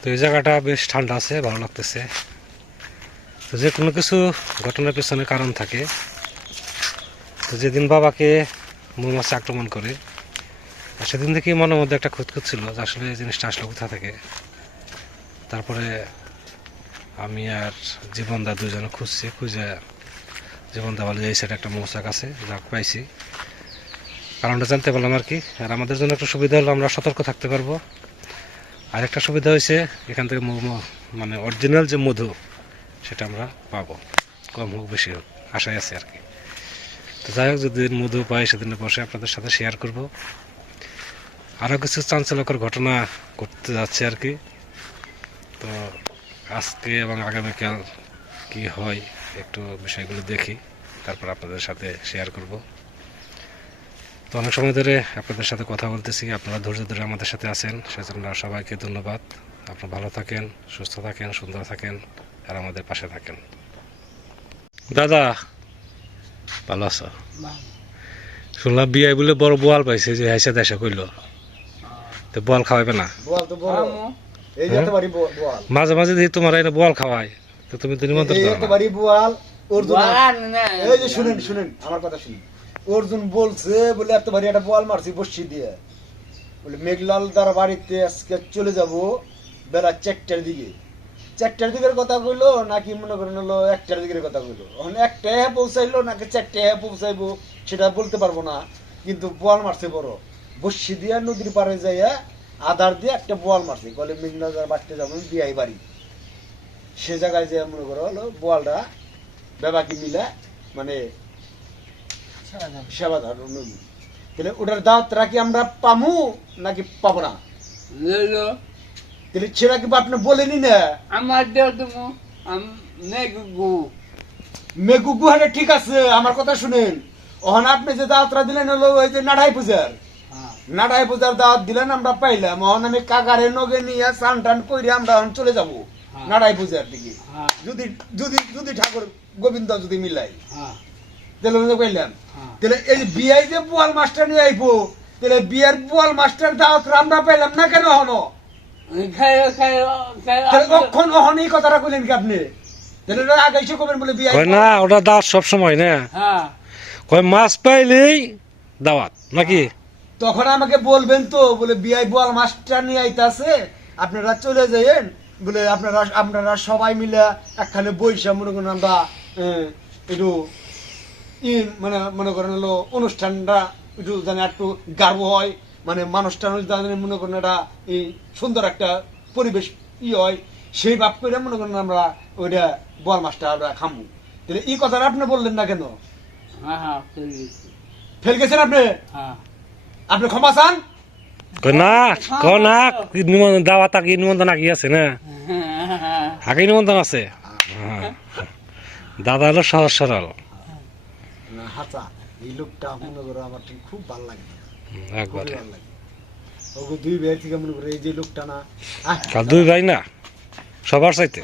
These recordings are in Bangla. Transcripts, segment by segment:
তো এই জায়গাটা বেশ ঠান্ডা আছে, ভালো লাগতেছে। তো যে কোনো কিছু ঘটনার পেছনে কারণ থাকে। তো যেদিন বাবাকে মৌমাছি আক্রমণ করে, আর সেদিন থেকেই মনের মধ্যে একটা খুঁতখুত ছিল যে আসলে জিনিসটা আসলে কোথা থেকে। তারপরে আমি আর জীবনদা দুজনে খুঁজছি, খুঁজে জীবনদা বলে এই একটা মৌচাক আছে, যা পাইছি। কারণটা জানতে পারলাম আর কি। আর আমাদের জন্য একটু সুবিধা হলো আমরা সতর্ক থাকতে পারব। আর একটা সুবিধা হয়েছে, এখান থেকে মানে অরিজিনাল যে মধু, সেটা আমরা পাবো। কম হোক বেশি হোক, আশায় আছে আর কি। তো যাই হোক, যদি মধু পাই সেদিন বসে আপনাদের সাথে শেয়ার করব। আরও কিছু চাঞ্চল্যকর ঘটনা ঘটতে যাচ্ছে আর কি। তো আজকে এবং আগামীকাল কি হয়, একটু বিষয়গুলো দেখি, তারপর আপনাদের সাথে শেয়ার করব। তো অনেক সময় ধরে আপনাদের সাথে কথা বলতেছি আপনারা ধৈর্য ধরে আমাদের সাথে আছেন সেজন্য সবাইকে ধন্যবাদ। আপনারা ভালো থাকেন সুস্থ থাকেন সুন্দর থাকেন আর আমাদের পাশে থাকেন। দাদা ভালো আছো? শুনলাম বিয়ে বলে বড় বোয়াল পাইছে যে হাইসা দেশা কইলো। তো বোয়াল খাওয়াবে না? বোয়াল তো বড়। এই যে এত বাড়ি বো- বোয়াল। মাঝে মাঝে দেখি তোমার এনে বোয়াল খাওয়ায় তো তুমি তো নিমন্ত্রণ করো না। এই যে শুনেন শুনেন আমার কথা শুনুন। অর্জুন বলছে, বলে, এত বাড়ি একটা বল মারছি বসি দিয়ে। বলে, মেঘলাল তার বাড়িতে আজকে চলে যাব বেলা চারটার দিকে। চারটার দিকের কথা কইলো, নাকি মনে করেন হলো একটার দিকের কথা কইলো? এখন একটা পৌঁছাইলো, নাকি চারটে পৌঁছাইবো, সেটা বলতে পারব না। কিন্তু বল মারছে বড়। বসি দিয়া নদীর পাড়ে যাইয়া আধার দিয়ে একটা বল মারছে। বলে, মেঘলাল তার বাড়িতে যাব বিয়াই বাড়ি। সে জায়গায় যে মনে করো হলো বোয়ালটা বেবাকি মিলে মানে তাহলে ওটার কি আমরা পামু নাকি পাবো না? তাহলে সেটা কি আপনি বলেনি না? আমার নেগু মেঘু ঠিক আছে আমার কথা শুনেন। ওখানে আপনি যে দাওয়াতটা দিলেন হলো ওই যে নাড়াই পূজার। হ্যাঁ। নাড়াই পূজার দাওয়াত দিলেন আমরা পাইলাম। ওখানে আমি কাকারে নগে নিয়ে সান টান করে আমরা এখন চলে যাব হ্যাঁ। নাড়াই পূজার দিকে। হ্যাঁ। যদি যদি যদি ঠাকুর গোবিন্দ যদি মিলাই হ্যাঁ। তাহলে বুঝতে পাইলাম হ্যাঁ। তাহলে এই বিয়াই যে বোয়াল মাস্টার নিয়ে আইবো তাহলে বিয়ার বোয়াল মাস্টার দাওয়াত আমরা পেলাম না কেন হনো? খাইও খাইও তাহলে খাইও কখন অহন এই কথাটা কইলেন কি আপনি? তাহলে এটা কবেন বলে বিয়াই না ওটা দাওয়াত সব সময় না? হ্যাঁ। কয় মাছ পাইলেই দাওয়াত নাকি? তখন আমাকে বলবেন তো বলে বিয়াই বোয়াল মাস্টার নিয়ে আইতাছে আপনারা চলে যাইয়েন বলে আপনারা আপনারা সবাই মিলে একখানে বৈশা মনে করেন আমরা একটু মানে মনে করেন হলো অনুষ্ঠানটা একটু যেন একটু গার্ব হয় মানে মানুষটা যেন মনে করেন এটা এই সুন্দর একটা পরিবেশ ই হয় সেই ভাব করে মনে করেন আমরা ওইটা বোয়াল মাছটা আমরা খামু। তাহলে এই কথাটা আপনি বললেন না কেন? হ্যাঁ হ্যাঁ ফেল গেছেন আপনি? হ্যাঁ। আপনি ক্ষমা চান? না না নিমন্ত্রণ আগে আছে না? আগে নিমন্ত্রণ আছে। দাদা হলো সহজ সরল। হাতা এই লোকটা মনে করো আমার ঠিক খুব ভালো লাগে হুম, ভালো লাগে। ওগো দুই ভাই থেকে মনে করো এই যে লোকটা না দুই ভাই না? সবার চাইতে?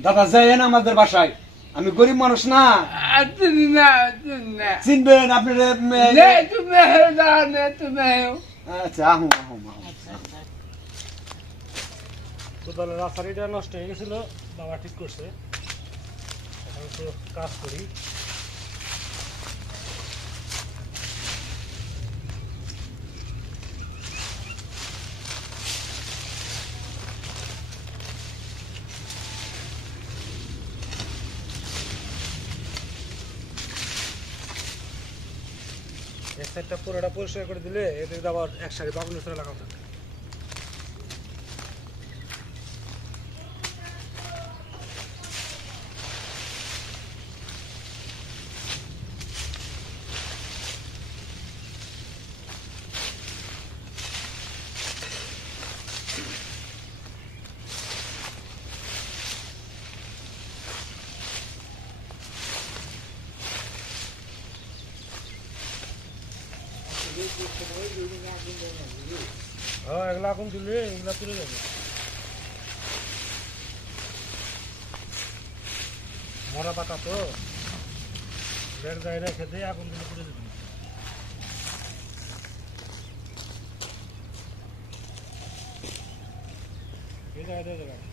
দাদা যাইয়েন আমাদের বাসায়। আমি গরিব মানুষ না Atina, atina. চিনবেন আপনি. আচ্ছা আহুম আহুম আহুম রাস্তাটা নষ্ট হয়ে গেছিল বাবা ঠিক করছে এখন তো কাজ করি এক সাইডটা পুরোটা পরিষ্কার করে দিলে এদের আবার একসাথে সাথে লাগানো থাকে। হ্যাঁ এগুলা এখন দিলে এগুলা চলে যাবে। মরা পাতা তো। লেট যায় না খেতে, এখন দিলে চলে যাবে। এই জায়গায় জায়গায়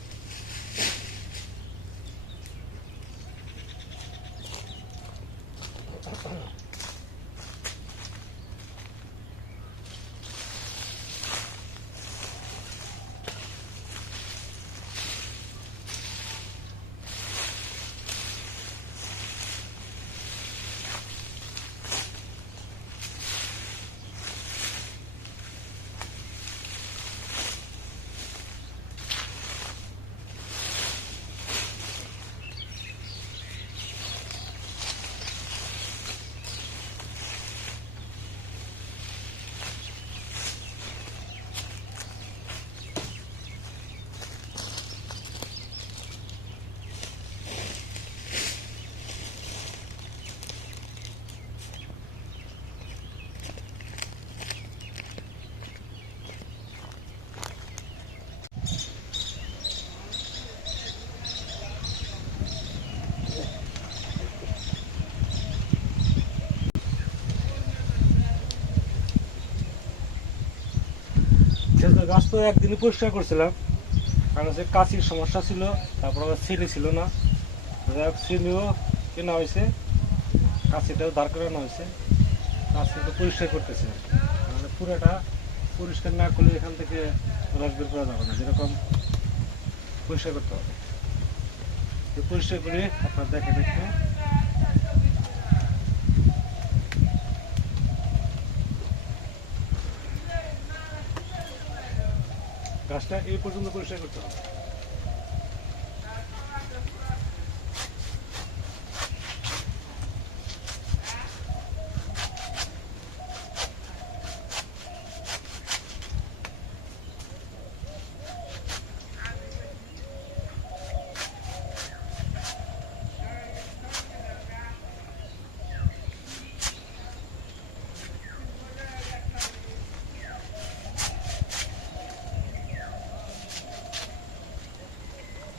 গাছ তো পরিষ্কার করছিলাম। কারণ হচ্ছে কাশির সমস্যা ছিল, তারপর আবার চিনি ছিল না। যাই কেনা হয়েছে, কাশিটাও ধার করে আনা হয়েছে। কাজ তো পরিষ্কার করতেছে। মানে পুরোটা পরিষ্কার না করলে এখান থেকে রস বের করা যাবে না। যেরকম পরিষ্কার করতে হবে। পরিষ্কার করে আপনার দেখে দেখে গাছটা এই পর্যন্ত পরিষ্কার করতে হবে।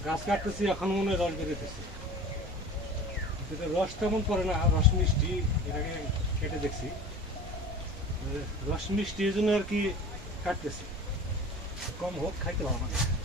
গাছ কাটতেছি, এখন মনে হয় রস বেরোতেছে রস তেমন পড়ে না, রস মিষ্টি, এটাকে কেটে দেখছি। রস মিষ্টি এই জন্য আর কি কাটতেছি। কম হোক, খাইতে হবে আমাদের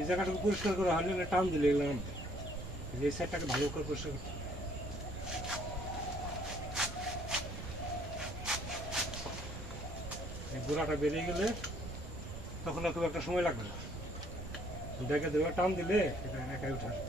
এই জায়গাটাকে পরিষ্কার করা হলে টান দিলে এগুলো নামবে। এই সাইডটাকে ভালো করে পরিষ্কার করতে এই গোড়াটা বেরিয়ে গেলে তখন খুব একটা সময় লাগবে না। দেখে দেবে টান দিলে এটা একাই উঠে আসবে।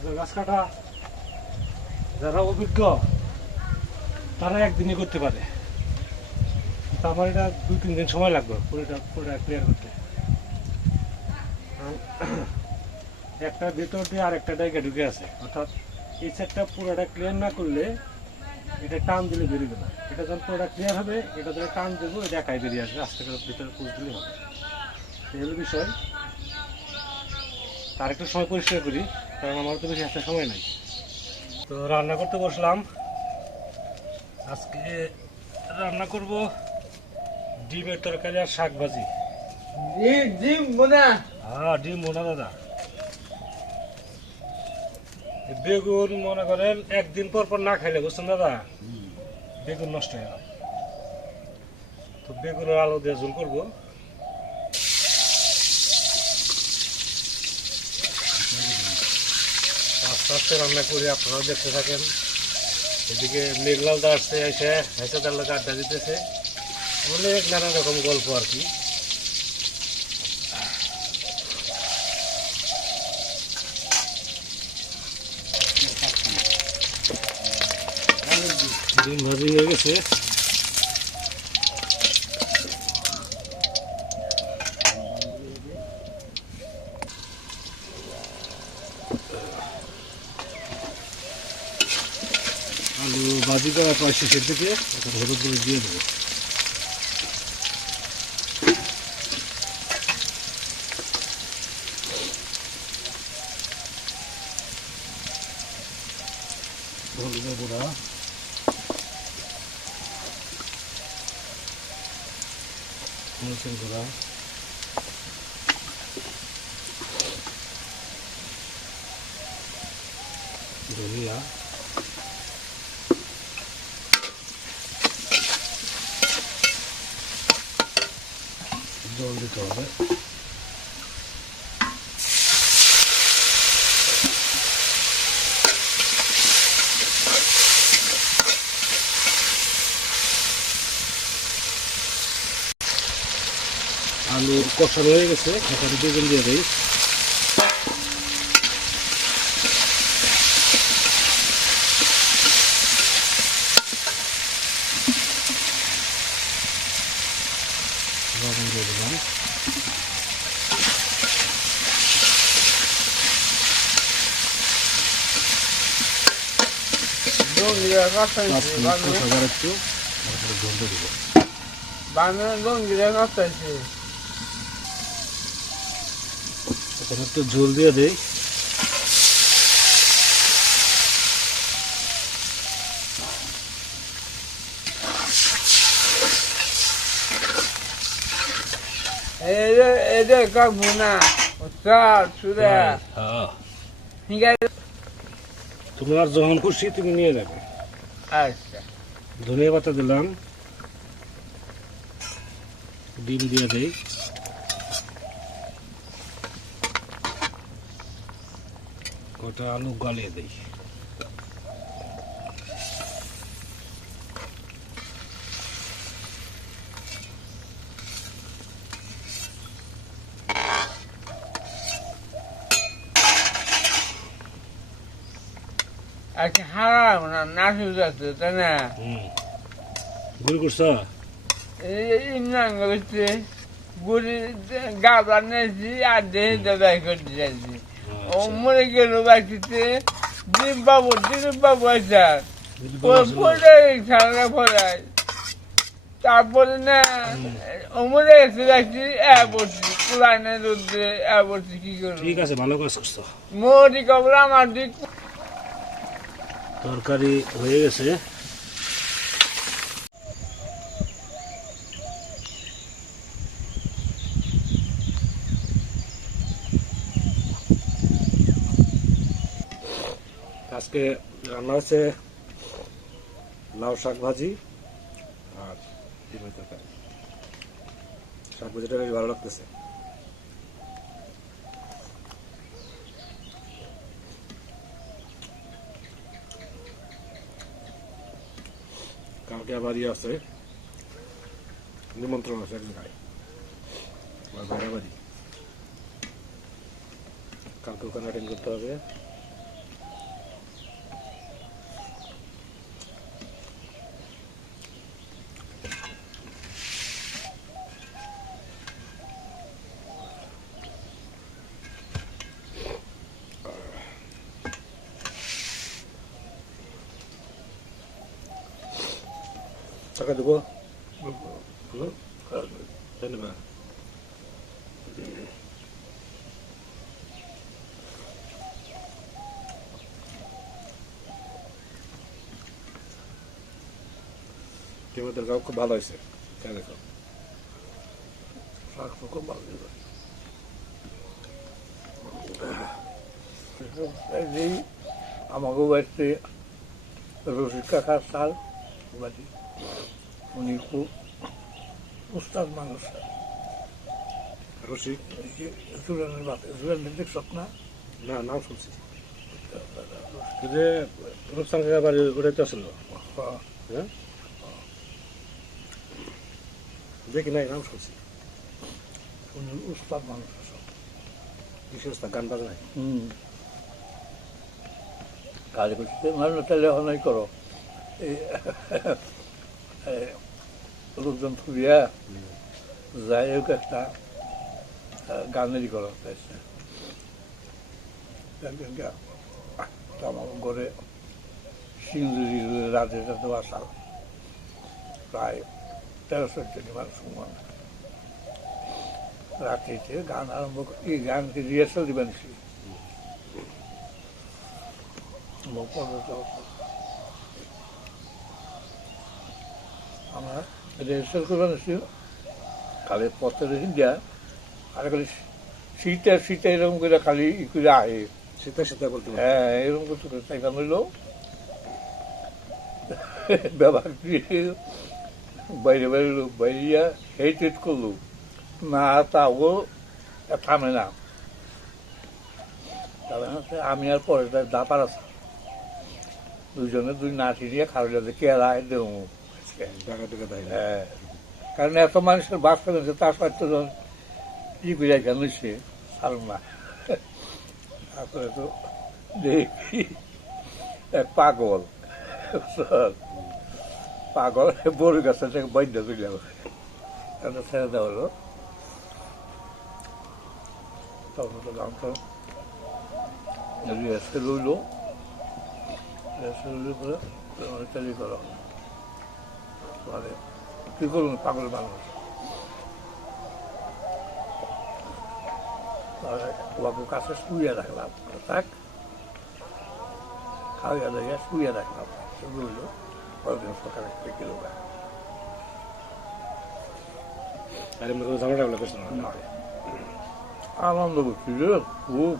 কিন্তু গাছ কাটা যারা অভিজ্ঞ, তারা একদিনই করতে পারে। আমার এটা দুই, তিন দিন সময় লাগবে পুরোটা পুরোটা ক্লিয়ার করতে। একটা ভেতর দিয়ে আর একটা ডাইকে ঢুকে আছে। অর্থাৎ এই সেটটা পুরোটা ক্লিয়ার না করলে এটা টান দিলে বেরিয়ে না এটা যখন পুরোটা ক্লিয়ার হবে, এটা ধরে টান দেবো, এটা একাই বেরিয়ে আসবে। আস্তে করে ভিতরে পুষ দিলে হবে। এই হলো বিষয়। তার একটু সময় পরিষ্কার করি। কারণ আমার তো বেশি একটা সময় নাই। তো রান্না করতে বসলাম। আজকে রান্না করব ডিমের তরকারি আর শাক ভাজি ডিম ডিম বোনা হ্যাঁ ডিম বোনা দাদা। বেগুন মনে করেন একদিন পর পর না খাইলে বুঝছেন দাদা? বেগুন নষ্ট হয়ে যায় তো বেগুনের আলু দিয়ে ঝোল করব। আস্তে আস্তে রান্না করি, আপনারাও দেখতে থাকেন। এদিকে মেঘলাল দা আসছে এসে হেসে তার লোক আড্ডা দিতেছে। অনেক নানা রকম গল্প আর কি। ডিম ভাজি হয়ে গেছে। আলু বাজি করা প্রায় শেষের দিকে এখন হলুদ করে দিয়ে দেবো হলুদের গুঁড়া মরিচের গুঁড়া ধনিয়া জল দিতে হবে আলুর কষা হয়ে গেছে এখানে বেগুন দিয়ে দেই লবণ দিয়ে দিলাম কষাবার একটু তারপরে দিয়ে দিব একটু দিয়ে দেই এদের এদের কাকবো না চার সুরা হ্যাঁ ঠিক আছে তোমার যখন খুশি তুমি নিয়ে যাবে আচ্ছা। ধনিয়া পাতা দিলাম। ডিম দিয়ে দেই। কটা আলু গালিয়ে দেই। আজকে হারাম না যাচ্ছে তাই না? গুলি করছ? এই ইমরান করছে গুড়ি গাবলা নিয়েছি আর দেহে দাদাই করতে যাচ্ছি ও মরে গেল বাকিতে। ডিম পাবো ডিম পাবো আচ্ছা পড়ায় তারপরে না ওমরে এসে যাচ্ছি এ বসছি পুরানে রোদ্রে এ বসছি কি করব? ঠিক আছে ভালো কাজ করছ। মোটি আমার দিক তরকারি হয়ে গেছে। আজকে রান্না হচ্ছে লাউ শাক ভাজি আর শাক ভাজিটা বেশ ভালো লাগতেছে। কালকে আবার ইয়ে আছে। নিমন্ত্রণ আছে এক জায়গায় বাড়ি। কালকে ওখানে অ্যাটেন্ড করতে হবে। টাকা দেবো। ধন্যবাদ তোমাদের গাও খুব ভালো হয়েছে কেন খুব ভালো দিল এই আমাকে বাড়িতে রসিদ কাকার সাল বাড়ি উনি খুব উস্তাদ মানুষ। রসিক স্টুডেন্টের বাপ স্টুডেন্টের দেখছ না না নাম শুনছি। যে রূপসান কাকা বাড়ি ওটাই আসল। হ্যাঁ। দেখি নাই নাম শুনছি। উনি উস্তাদ মানুষ। বিশেষ গান বাজনায়। হুম। কাজ করতে মানে তাহলে অনেক করো। এই লোকজন ফুরিয়া যাই হোক একটা আহ, গানেরই করো তো আমার ঘরে সিন্দুরি রাজের সাথে আসাল। প্রায় তেরোশো জন মানুষ রাত্রিতে গান আরম্ভ করে- গানকে রিহার্সাল দিবেন সে। আমরা রিহার্সাল করবেন সে খালি পথে রেখে দেয়া আর খালি শীতে শীতে এরকম করে খালি ই করে আহে। শীতে শীতে বলতে হ্যাঁ এরকম করতে করে তাই গান হইল ব্যবহার বাইরে বাইরে বাইরিয়া হেটেড করল। না তাও থামে না। আমি আর পরে দাপার আছে। দুজনে দুই নাচি নিয়ে খাওয়ালে কেরায় দেব। দেয় হ্যাঁ। কারণ এত মানুষের বাস করেছে তার জন ই করে কেন সে না তারপরে তো দেখি পাগল। পাগল বড় গাছে থেকে বৈদ্য তুলে এটা ছেড়ে দেওয়া হলো। তখন তো গান তো রিহার্সেল হইল রিহার্সেল হইলে পরে চালিয়ে করা হলো। মানে কি করুন পাগল মানুষ? বাবু কাছে শুয়ে রাখলাম থাক। খাওয়া দাওয়া শুয়ে রাখলাম শুরু হলো পরদিন সকালে থেকে না। আনন্দ করছি রে খুব।